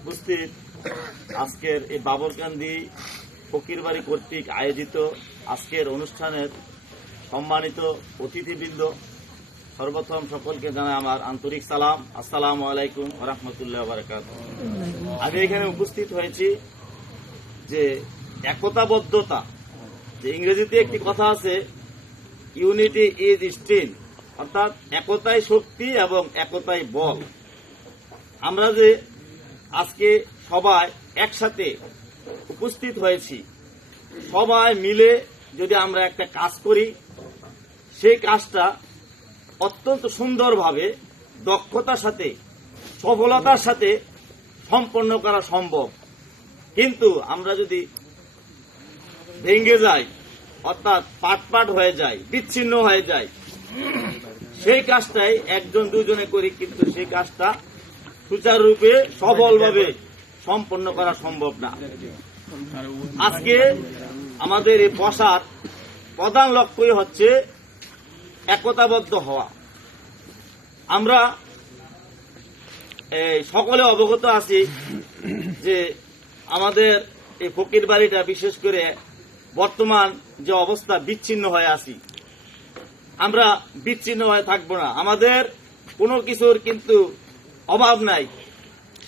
উপস্থিত আজকের এই বাবরকান্দি ফকিরবাড়ি কর্তৃক আয়োজিত আজকের অনুষ্ঠানের সম্মানিত অতিথিবৃন্দ, সর্বপ্রথম সকলকে জানাই আমার আন্তরিক সালাম। আসসালামু আলাইকুম ওয়া রাহমাতুল্লাহি ওয়া বারাকাতুহু। আমি এখানে উপস্থিত হয়েছি যে একতাবদ্ধতা, যে ইংরেজিতে একটি কথা আছে, ইউনিটি ইজ স্ট্রেংথ, অর্থাৎ একতাই শক্তি এবং একতাই বল। আমরা যে আজকে সবাই একসাথে উপস্থিত হয়েছি, সবাই মিলে যদি আমরা একটা কাজ করি, সেই কাজটা অত্যন্ত সুন্দরভাবে দক্ষতার সাথে সফলতার সাথে সম্পন্ন করা সম্ভব। কিন্তু আমরা যদি ভেঙে যাই, অর্থাৎ পাট হয়ে যায়, বিচ্ছিন্ন হয়ে যায়, সেই কাজটাই একজন দুজনে করি, কিন্তু সেই কাজটা সুচারুরূপে সফলভাবে সম্পন্ন করা সম্ভব না। আজকে আমাদের এই বসার প্রধান লক্ষ্যই হচ্ছে একতাবদ্ধ হওয়া। আমরা সকলে অবগত আছি যে আমাদের এই ফকির বাড়িটা বিশেষ করে বর্তমান যে অবস্থা, বিচ্ছিন্ন হয়ে আছি। আমরা বিচ্ছিন্ন হয়ে থাকবো না। আমাদের কোনো কিছুর কিন্তু অভাব নাই।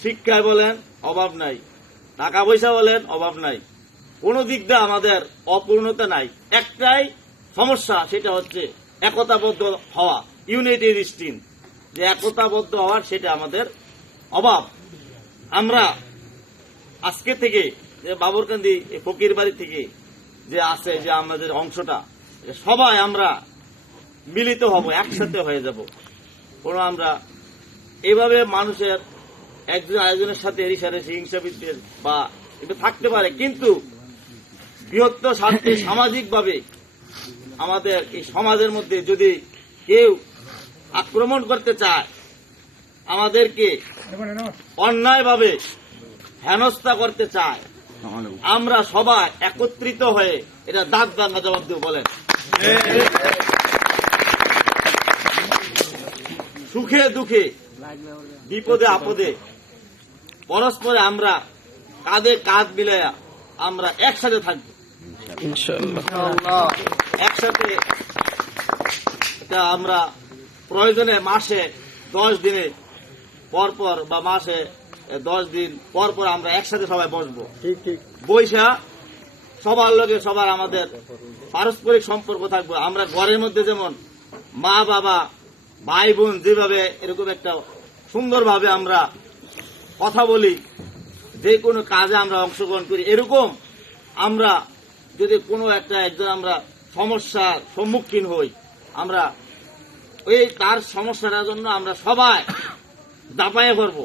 শিক্ষায় বলেন অভাব নাই, টাকা পয়সা বলেন অভাব নাই, কোন দিক দিয়ে আমাদের অপূর্ণতা নাই। একটাই সমস্যা, সেটা হচ্ছে একতাবদ্ধ হওয়া, ইউনিটি ইজ স্ট্রেংথ, যে একতাবদ্ধ হওয়ার সেটা আমাদের অভাব। আমরা আজকে থেকে যে বাবরকান্দি ফকির বাড়ি থেকে যে আছে, যে আমাদের অংশটা, সবাই আমরা মিলিত হব, একসাথে হয়ে যাব। কোন আমরা এইভাবে মানুষের একজন আরেকজনের সাথে রেষারেষি, হিংসা বিদ্বেষ বা এটা থাকতে পারে, কিন্তু বৃহত্তর স্বার্থে সামাজিকভাবে আমাদের এই সমাজের মধ্যে যদি কেউ আক্রমণ করতে চায়, আমাদেরকে অন্যায়ভাবে হেনস্থা করতে চায়, আমরা সবাই একত্রিত হয়ে এটা দাঁত ভাঙা জবাব দেব। বলেন, সুখে দুঃখে বিপদে আপদে পরস্পরে আমরা কাঁধে কাঁধ মিলাইয়া আমরা একসাথে থাকবো ইনশাআল্লাহ। একসাথে আমরা প্রয়োজনে মাসে 10 দিনে পরপর বা মাসে 10 দিন পরপর আমরা একসাথে সবাই বসবো। বৈশা সবার লগে সবার আমাদের পারস্পরিক সম্পর্ক থাকবো। আমরা ঘরের মধ্যে যেমন মা বাবা ভাই বোন যেভাবে এরকম একটা সুন্দরভাবে আমরা কথা বলি, যে কোনো কাজে আমরা অংশগ্রহণ করি, এরকম আমরা যদি কোনো একজন আমরা সমস্যার সম্মুখীন হই, আমরা ওই তার সমস্যাটার জন্য আমরা সবাই দাপায়ে পড়বো।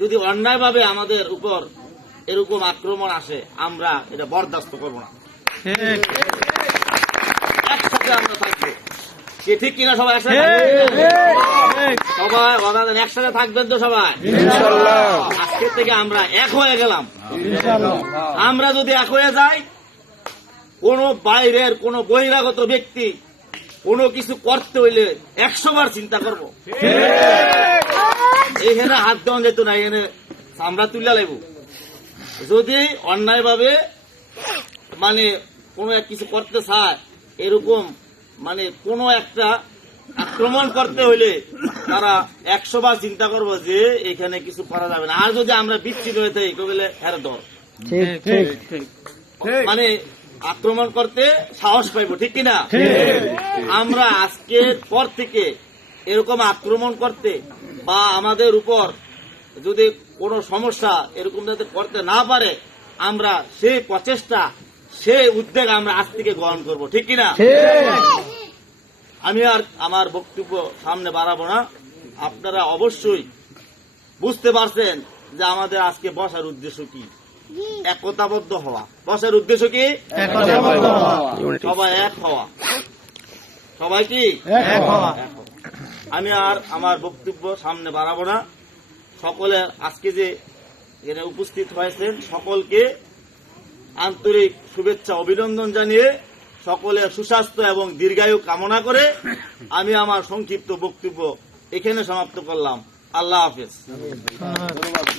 যদি অন্যায়ভাবে আমাদের উপর এরকম আক্রমণ আসে, আমরা এটা বরদাস্ত করবো না। একসাথে আমরা থাকবো, ঠিক কিনা? সবাই একসাথে সবাই একসাথে থাকবেন তো সবাই? আজকের থেকে আমরা এক হয়ে গেলাম। আমরা যদি এক হয়ে যাই, কোন বাইরের কোন বহিরাগত ব্যক্তি কোনো কিছু করতে হইলে 100 বার চিন্তা করবো। এখানে হাত দেওয়া যেত না, এখানে চামড়া তুলে লাগবো। যদি অন্যায়ভাবে মানে কোনো কিছু করতে চায়, এরকম মানে কোনো একটা আক্রমণ করতে হইলে তারা 100 বার চিন্তা করবো যে এখানে কিছু করা যাবে না। আর যদি আমরা বিচ্ছিন্ন হয়ে থাকি, বলে হ্যাঁ দর, মানে আক্রমণ করতে সাহস পাইব, ঠিক কিনা? আমরা আজকের পর থেকে এরকম আক্রমণ করতে বা আমাদের উপর যদি কোনো সমস্যা এরকম যাতে করতে না পারে, আমরা সেই প্রচেষ্টা, সেই উদ্যোগ আমরা আজ থেকে গ্রহণ করব, ঠিক কিনা? আমি আর আমার বক্তব্য সামনে বাড়াবো না। আপনারা অবশ্যই বুঝতে পারছেন যে আমাদের আজকে বসার উদ্দেশ্য কি, একতাবদ্ধ হওয়া। বসার উদ্দেশ্য কি? সবাই এক হওয়া। সবাই কি? এক হওয়া। আমি আর আমার বক্তব্য সামনে বাড়াবো না। সকলে আজকে যে এখানে উপস্থিত হয়েছেন, সকলকে আন্তরিক শুভেচ্ছা অভিনন্দন জানিয়ে সকলের সুস্বাস্থ্য এবং দীর্ঘায়ু কামনা করে আমি আমার সংক্ষিপ্ত বক্তব্য এখানে সমাপ্ত করলাম। আল্লাহ হাফেজ।